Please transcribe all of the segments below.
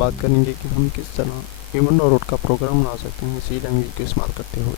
बात करेंगे कि हम किस तरह इवन और आउट का प्रोग्राम बना सकते हैं सी लैंग्वेज को इस्तेमाल करते हुए।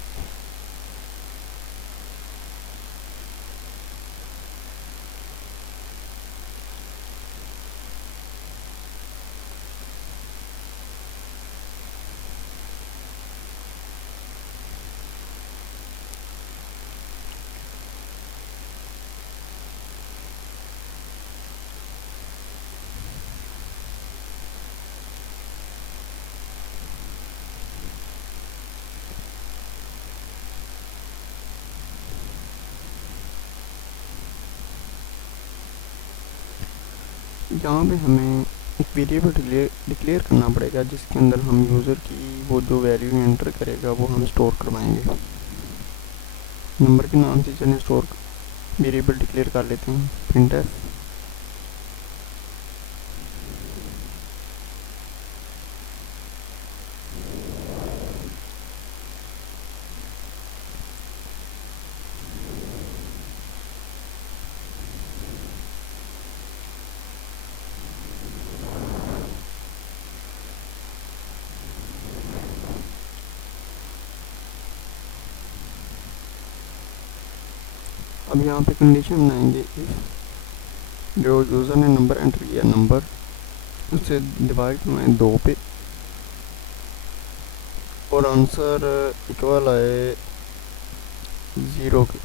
यहाँ पे हमें एक वेरिएबल डिक्लेयर करना पड़ेगा जिसके अंदर हम यूज़र की वो जो वैल्यू एंटर करेगा वो हम स्टोर करवाएंगे। नंबर के नाम से चलिए स्टोर वेरिएबल डिक्लेयर कर लेते हैं प्रिंटफ। अब यहाँ पे कंडीशन बनाएंगे इफ जो यूज़र ने नंबर एंटर किया नंबर उसे डिवाइड करवाएं 2 पे और आंसर इक्वल आए 0 के,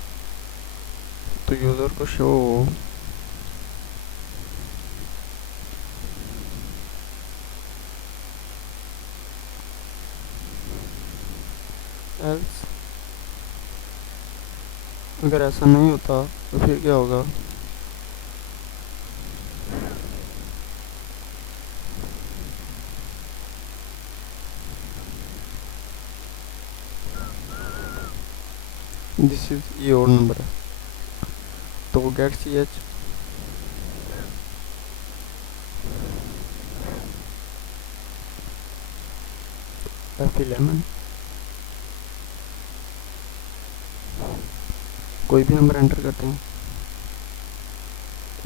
तो यूज़र को शो एल्स। अगर ऐसा नहीं होता तो फिर क्या होगा, दिस इज ये और नंबर है तो गेट सी एच F11 कोई भी नंबर एंटर करते हैं,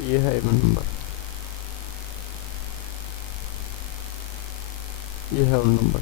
ये है इवन नंबर, ये है ऑड नंबर।